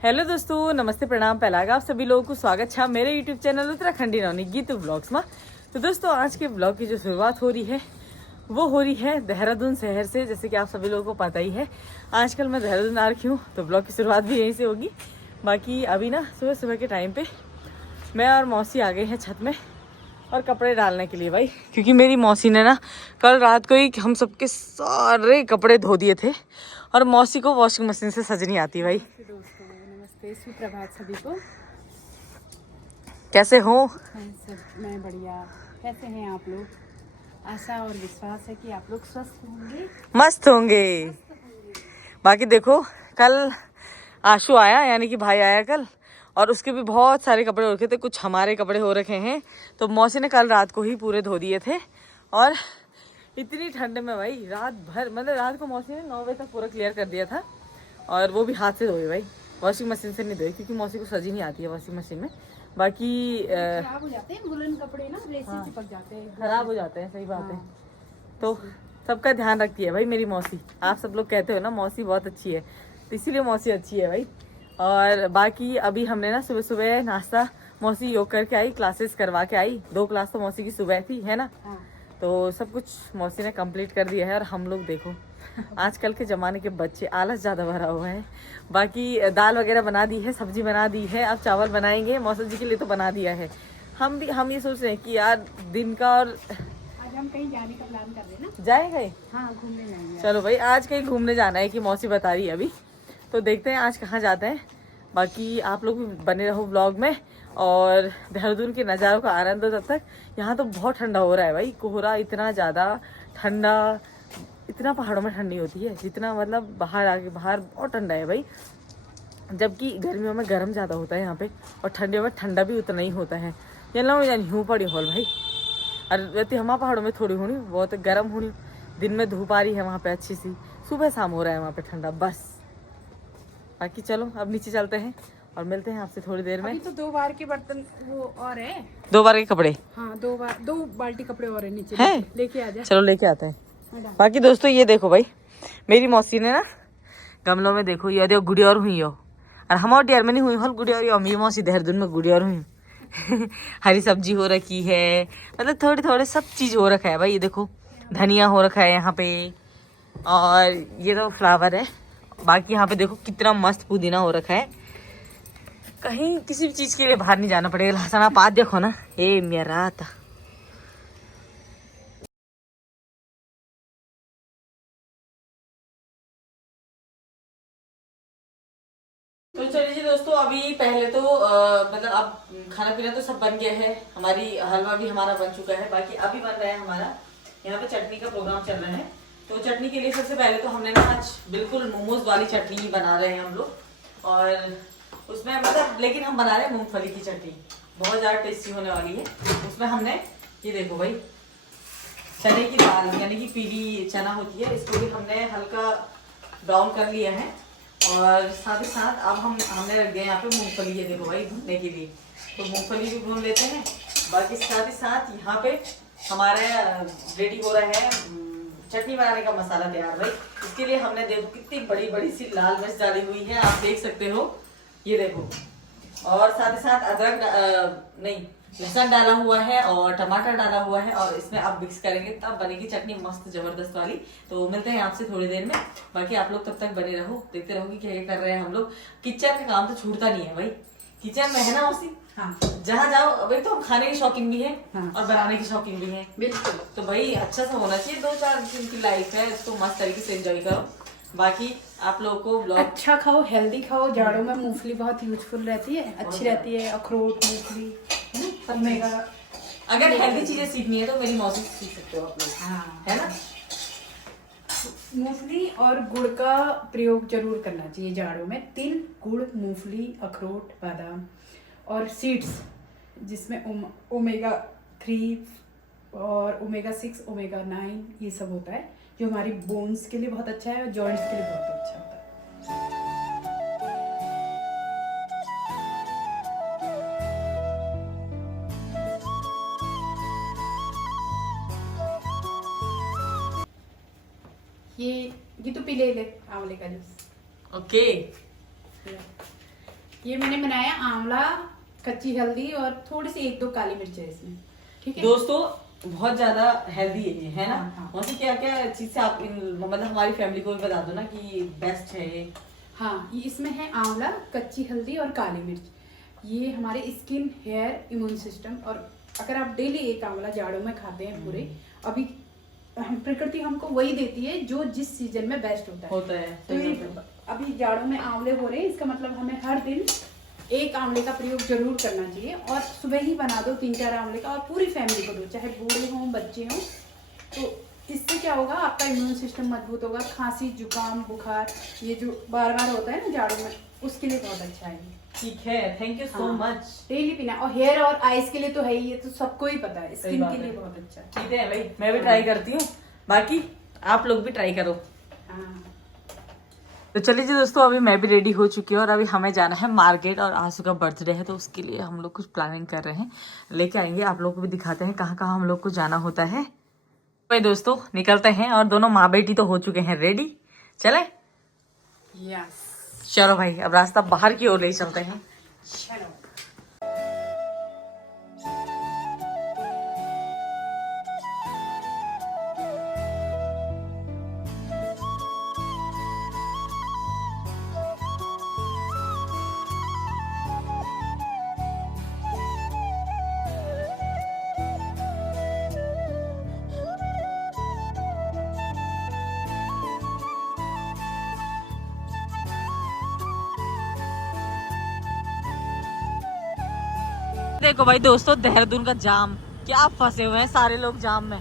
Hello दोस्तों, नमस्ते, प्रणाम, पहलागा आप सभी लोगों को स्वागत है मेरे यूट्यूब चैनल उत्तराखंडी नौनी गीतू ब्लॉग्स में। तो दोस्तों, आज के ब्लॉग की जो शुरुआत हो रही है वो हो रही है देहरादून शहर से। जैसे कि आप सभी लोगों को पता ही है, आजकल मैं देहरादून आ रखी हूँ, तो ब्लॉग की शुरुआत भी यहीं से होगी। बाकी अभी ना सुबह सुबह के टाइम पे मैं और मौसी आ गए हैं छत में और कपड़े डालने के लिए भाई, क्योंकि मेरी मौसी ने ना कल रात को ही हम सबके सारे कपड़े धो दिए थे और मौसी को वॉशिंग मशीन से सज नहीं आती भाई। दोस्तों नमस्ते, सुप्रभात सभी को। कैसे हो? मैं बढ़िया। कैसे हैं आप लोग? आशा और विश्वास है कि आप लोग स्वस्थ होंगे, मस्त होंगे। बाकी देखो, कल आशु आया, यानी कि भाई आया कल, और उसके भी बहुत सारे कपड़े हो रखे थे, कुछ हमारे कपड़े हो रखे हैं। तो मौसी ने कल रात को ही पूरे धो दिए थे। और इतनी ठंड में भाई रात भर, मतलब रात को मौसी ने 9 बजे तक पूरा क्लियर कर दिया था, और वो भी हाथ से धोए भाई, वॉशिंग मशीन से नहीं धोए, क्योंकि मौसी को सजी नहीं आती है वॉशिंग मशीन में। बाकी खराब हो जाते हैं वुलन कपड़े ना, रेसे चिपक जाते हैं, खराब हो जाते हैं, सही बात है। तो सबका ध्यान रखती है भाई मेरी मौसी। आप सब लोग कहते हो ना मौसी बहुत अच्छी है, तो इसीलिए मौसी अच्छी है भाई। और बाकी अभी हमने ना सुबह सुबह नाश्ता, मौसी योग करके आई, क्लासेस करवा के आई। 2 क्लास तो मौसी की सुबह थी, है ना। तो सब कुछ मौसी ने कंप्लीट कर दिया है। और हम लोग देखो, आजकल के ज़माने के बच्चे, आलस ज़्यादा भरा हुआ है। बाकी दाल वगैरह बना दी है, सब्जी बना दी है, अब चावल बनाएंगे। मौसम जी के लिए तो बना दिया है। हम ये सोच रहे हैं कि यार दिन का, और आज हम कहीं जाने का प्लान कर रहे हैं ना। जाएंगे। हाँ, घूमने जाएंगे। चलो भाई, आज कहीं घूमने जाना है कि मौसी बता रही है अभी, तो देखते हैं आज कहाँ जाते हैं। बाकी आप लोग भी बने रहो ब्लॉग में और देहरादून के नज़ारों का आनंद लो तब तक। यहाँ तो बहुत ठंडा हो रहा है भाई, कोहरा इतना ज़्यादा ठंडा, इतना पहाड़ों में ठंडी होती है जितना, मतलब बाहर आके, बाहर बहुत ठंडा है भाई। जबकि गर्मियों में गर्म ज़्यादा होता है यहाँ पे, और ठंडियों में ठंडा भी उतना ही होता है। यानी हूँ पड़ी हॉल भाई। और रहती हमारे पहाड़ों में थोड़ी होनी बहुत गर्म होनी, दिन में धूप आ रही है वहाँ पे अच्छी सी, सुबह शाम हो रहा है वहाँ पे ठंडा बस। बाकी चलो अब नीचे चलते हैं और मिलते हैं आपसे थोड़ी देर में। अभी तो 2 बार के बर्तन वो और है। 2 बार के कपड़े, हाँ, 2 बाल्टी कपड़े और है नीचे, हैं? लेके आ जा। चलो लेके आते हैं। बाकी दोस्तों ये देखो भाई, मेरी मौसी ने ना गमलों में देखो, ये देखो गुड़िया और हुई हो, और हमारे डियर में नहीं हुई हॉल गुड़िया और मेरी मौसी देहरादून में गुड़िया और हुई। हरी सब्जी हो रखी है, मतलब थोड़े थोड़े सब चीज हो रखा है भाई। ये देखो धनिया हो रखा है यहाँ पे, और ये तो फ्लावर है। बाकी यहाँ पे देखो कितना मस्त पुदीना हो रखा है। कहीं किसी भी चीज के लिए बाहर नहीं जाना पड़ेगा। लहसुन आप आज देखो ना, ए मेरा था। तो चलिए जी दोस्तों, अभी पहले तो मतलब अब खाना पीना तो सब बन गया है, हमारी हलवा भी हमारा बन चुका है। बाकी अभी बन रहा है हमारा यहाँ पे चटनी का प्रोग्राम चल रहा है। तो चटनी के लिए सबसे पहले तो हमने ना आज बिल्कुल मोमोज वाली चटनी बना रहे हैं हम लोग। और उसमें मतलब, लेकिन हम बना रहे हैं मूंगफली की चटनी, बहुत ज़्यादा टेस्टी होने वाली है। उसमें हमने ये देखो भाई, चने की दाल यानी कि पीली चना होती है, इसको भी हमने हल्का ब्राउन कर लिया है। और साथ ही साथ अब हमने रख दिया यहाँ पे मूंगफली, ये देखो भाई भूनने के लिए, तो मूंगफली भी भून लेते हैं। बाकी साथ ही साथ यहाँ पे हमारा रेडी हो रहा है चटनी बनाने का मसाला तैयार भाई। इसके लिए हमने देखो कितनी बड़ी बड़ी सी लाल मिर्च डाली हुई है, आप देख सकते हो, ये देखो। और साथ ही साथ अदरक नहीं, लहसुन डाला हुआ है और टमाटर डाला हुआ है, और इसमें अब मिक्स करेंगे तब बनेगी चटनी मस्त जबरदस्त वाली। तो मिलते हैं आपसे थोड़ी देर में। बाकी आप लोग तब तक बने रहो, देखते रहो कि क्या क्या कर रहे हैं हम लोग। किचन का काम तो छूटता नहीं है भाई, किचन में है ना उसी। हाँ, जहाँ जाओ अभी तो खाने की शौकीन भी है। हाँ। और बनाने की शौकीन भी है, बिल्कुल। तो भाई अच्छा सा होना चाहिए, 2-4 दिन की लाइफ है, इसको मस्त तरीके से एंजॉय करो। बाकी आप लोगों को ब्लॉग अच्छा खाओ, हेल्दी खाओ। जाड़ों में मूंगफली बहुत यूजफुल रहती है, अच्छी रहती है। अखरोट, मूंगफली, ओमेगा। अगर हेल्दी चीजें सीखनी है तो मेरी मौसी से सीख सकते हो आप लोग। हाँ, है ना। मूंगफली और गुड़ का प्रयोग जरूर करना चाहिए जाड़ों में। तिल, गुड़, मूंगफली, अखरोट, बादाम और सीड्स, जिसमें ओमेगा 3 और ओमेगा 6, ओमेगा 9 ये सब होता है, जो हमारी बोन्स के लिए बहुत अच्छा है और जॉइंट्स के लिए बहुत अच्छा होता है। ये तो पी ले आंवले का जूस। ओके। ये मैंने बनाया आंवला, कच्ची हल्दी और थोड़ी सी 1-2 काली मिर्च है इसमें, ठीक है दोस्तों बहुत ज्यादा हेल्दी है ये, है ना। हाँ। वैसे क्या क्या चीज से आप मतलब हमारी फैमिली को भी बता दो ना कि बेस्ट है ये। हाँ, ये इसमें है आंवला, कच्ची हल्दी और काली मिर्च। ये हमारे स्किन, हेयर, इम्यून सिस्टम, और अगर आप डेली एक आंवला जाड़ों में खाते हैं पूरे, अभी हम प्रकृति हमको वही देती है जो जिस सीजन में बेस्ट होता है। तो सही ये बात है। अभी जाड़ों में आंवले हो रहे हैं, इसका मतलब हमें हर दिन एक आंवले का प्रयोग जरूर करना चाहिए, और सुबह ही बना दो 3-4 आंवले का, और पूरी फैमिली को दो, चाहे बूढ़े हों बच्चे हों। तो इससे क्या होगा, आपका इम्यून सिस्टम मजबूत होगा। खांसी, जुकाम, बुखार, ये जो बार बार होता है ना जाड़ों में, उसके लिए बहुत अच्छा है। ठीक है, thank you so much. Daily पीना, और हेयर और आईज के लिए तो है ही, ये तो सबको ही पता है, सही स्किन बात के लिए है। बहुत अच्छा है। ठीक है भाई, मैं भी ट्राई करती हूँ, बाकी आप लोग भी ट्राई करो। हाँ, तो चलिए जी दोस्तों, अभी मैं भी रेडी हो चुकी हूँ और अभी हमें जाना है मार्केट, और आंसू का बर्थडे है तो उसके लिए हम लोग कुछ प्लानिंग कर रहे हैं। लेके आएंगे, आप लोग को भी दिखाते हैं कहाँ कहाँ हम लोग को जाना होता है। भाई दोस्तों निकलते हैं, और दोनों माँ बेटी तो हो चुके हैं रेडी। चले, यस, चलो भाई अब रास्ता बाहर की ओर ले चलते हैं। चलो। देखो भाई दोस्तों, देहरादून का जाम, क्या फंसे हुए हैं सारे लोग जाम में।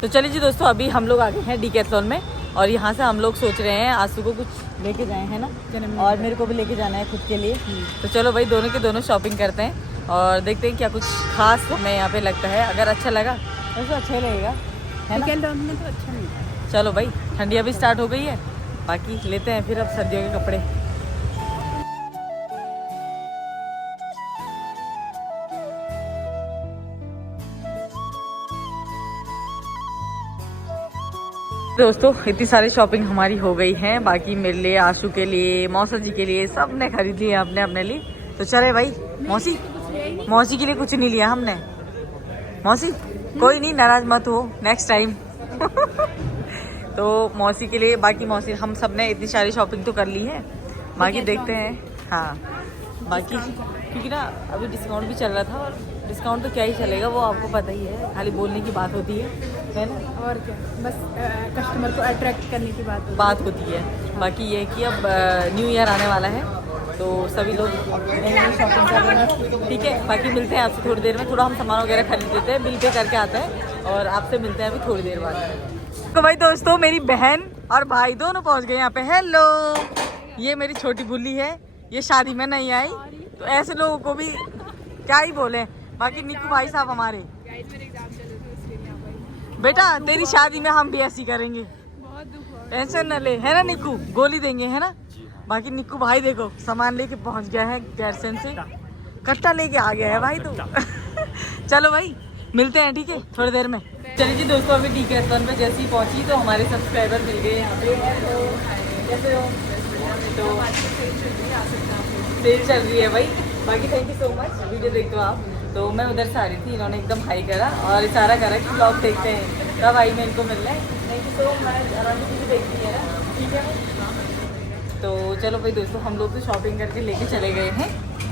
तो चलिए जी दोस्तों, अभी हम लोग आ गए हैं डीकैथलॉन में, और यहाँ से हम लोग सोच रहे हैं आंसू को कुछ लेके जाए, है ना, और मेरे को भी लेके जाना है खुद के लिए। तो चलो भाई, दोनों के दोनों शॉपिंग करते हैं और देखते हैं क्या कुछ खास हमें यहाँ पे लगता है। अगर अच्छा लगा वैसे अच्छा ही लगेगा, है ना। डीकैथलॉन में तो अच्छा नहीं है। चलो भाई, ठंडियाँ भी स्टार्ट हो गई है, बाकी लेते हैं फिर अब सर्दियों के कपड़े। दोस्तों इतनी सारी शॉपिंग हमारी हो गई है, बाकी मेरे लिए, आशु के लिए, मौसा जी के लिए, सब ने खरीद लिया अपने अपने लिए। तो चले भाई, मौसी के लिए कुछ नहीं लिया हमने। मौसी कोई नहीं, नाराज मत हो, नेक्स्ट टाइम। तो मौसी के लिए, बाकी मौसी हम सब ने इतनी सारी शॉपिंग तो कर ली है, बाकी देखते हैं। हाँ, बाकी क्योंकि ना अभी डिस्काउंट भी चल रहा था, और डिस्काउंट तो क्या ही चलेगा, वो आपको पता ही है, खाली बोलने की बात होती है ना। और क्या, बस कस्टमर को अट्रैक्ट करने की बात होती है। बाकी ये कि अब न्यू ईयर आने वाला है, तो सभी लोग शॉपिंग कर रहे हैं। ठीक है, बाकी मिलते हैं आपसे थोड़ी देर में, थोड़ा हम सामान वगैरह खरीद लेते हैं, बिल पे करके आते हैं, और आपसे मिलते हैं अभी थोड़ी देर बाद। तो भाई दोस्तों, मेरी बहन और भाई दोनों पहुंच गए यहाँ पे। हेलो, ये मेरी छोटी बुल्ली है, ये शादी में नहीं आई, तो ऐसे लोगों को भी क्या ही बोले। बाकी निक्कू भाई साहब हमारे, बेटा तेरी शादी में हम भी ऐसी करेंगे, टेंशन न ले, है ना निक्कू, गोली देंगे, है ना। बाकी निक्कू भाई देखो सामान लेके पहुंच गया है, गैरसैंण से कट्टा लेके आ गया है भाई। तो चलो भाई मिलते हैं, ठीक है, थोड़ी देर में। चलिए जी दोस्तों, अभी डीकैथलॉन में जैसे ही पहुंची तो हमारे सब्सक्राइबर मिल गए यहाँ पे। कैसे हो? तो सेल चल रही है भाई। बाकी thank you so much, video देखते हो आप। तो मैं उधर से आ रही थी, इन्होंने एकदम हाई करा और इशारा करा कि ब्लॉग देखते हैं, तब आई मैं इनको मिलने। थैंक यू सो मच, आराम से देखती है ना, ठीक है। तो चलो भाई दोस्तों, हम लोग तो शॉपिंग करके लेके चले गए हैं,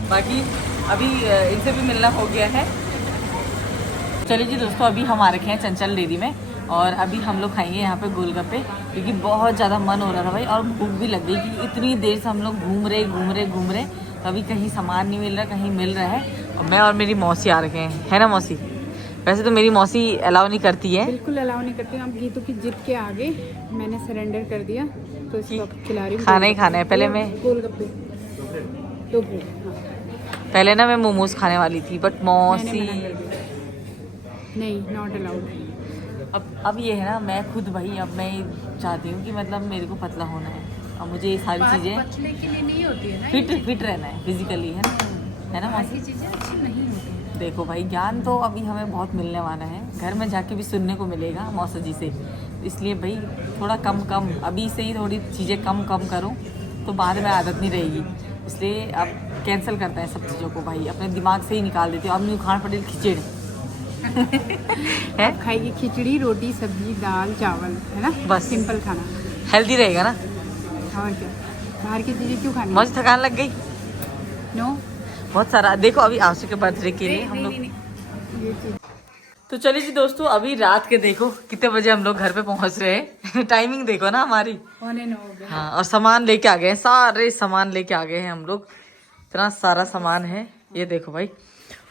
बाकी अभी इनसे भी मिलना हो गया है। चलिए जी दोस्तों, अभी हम आ रखे हैं चंचल डेयरी में, और अभी हम लोग खाएंगे यहाँ पे गोलगप्पे, क्योंकि बहुत ज़्यादा मन हो रहा था भाई, और भूख भी लग गई कि इतनी देर से हम लोग घूम रहे, तो अभी कहीं सामान नहीं मिल रहा, कहीं मिल रहा है। और मैं और मेरी मौसी आ रखे हैं, है ना मौसी। वैसे तो मेरी मौसी अलाउ नहीं करती है, बिल्कुल अलाउ नहीं करती। अब गीतू की जिद के आगे मैंने सरेंडर कर दिया, तो इसको खिला रही हूँ। खाना ही खाना है। पहले मैं गोलगप्पे तो पहले ना मैं मोमोज खाने वाली थी, बट मौसी नहीं, नॉट अलाउड। अब ये है ना, मैं खुद भाई, अब मैं चाहती हूँ कि मतलब मेरे को पतला होना है, और मुझे ये सारी चीज़ें पतले के लिए नहीं होती है ना, फिट रहना है फिजिकली, है ना बाकी चीजें अच्छी नहीं होती। देखो भाई ज्ञान तो अभी हमें बहुत मिलने वाला है, घर में जाके भी सुनने को मिलेगा मौसा जी से। इसलिए भाई थोड़ा कम कम अभी से ही थोड़ी चीज़ें कम कम करो तो बाद में आदत नहीं रहेगी। इसलिए अब कैंसिल करते हैं सब चीज़ों को भाई, अपने दिमाग से ही निकाल देते हो। अब नहीं खाना पड़ेगी खिचड़ी है, खाएगी खिचड़ी रोटी सब्जी दाल चावल, है ना, बस सिंपल खाना। हेल्दी रहेगा ना। और क्या, बाहर की चीज़ें क्यों खानी? मुझे थकान लग गई नो, बहुत सारा। देखो अभी आंसू के बर्थडे के लिए हम लोग, ये चीज़ तो चलिए जी दोस्तों, अभी रात के देखो कितने बजे हम लोग घर पे पहुंच रहे हैं टाइमिंग देखो ना हमारी। होने न हो गया। हाँ, और सामान लेके आ गए हैं, सारे सामान लेके आ गए हैं हम लोग, इतना सारा सामान है ये देखो भाई।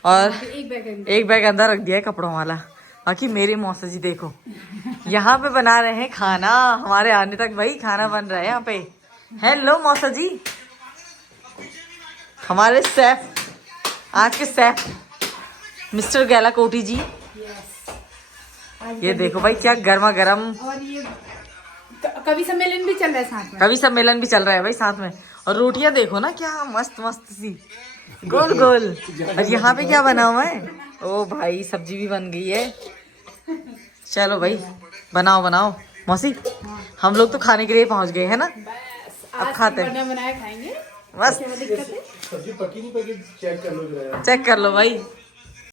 और एक बैग अंदर रख दिया है कपड़ों वाला। बाकी मेरे मौसा जी देखो यहाँ पे बना रहे हैं खाना, हमारे आने तक भाई खाना बन रहा है यहाँ पे। हेलो मौसा जी, हमारे शेफ, आज के शेफ मिस्टर गैलाकोटी जी। ये देखो भाई क्या गर्मा गर्म, और ये कवि सम्मेलन भी चल रहा है साथ में। कवि सम्मेलन भी चल रहा है भाई साथ में। और रोटियां देखो ना क्या मस्त मस्त सी गोल गोल। और यहाँ पे क्या बना हुआ है, ओ भाई सब्जी भी बन गई है। चलो भाई बनाओ बनाओ मौसी, हम लोग तो खाने के लिए पहुंच गए है ना, अब खाते हैं। बना बनाया खाएंगे, बस क्या दिक्कत है? सब्जी पकी नहीं पकी चेक कर लो जरा। चेक कर लो भाई।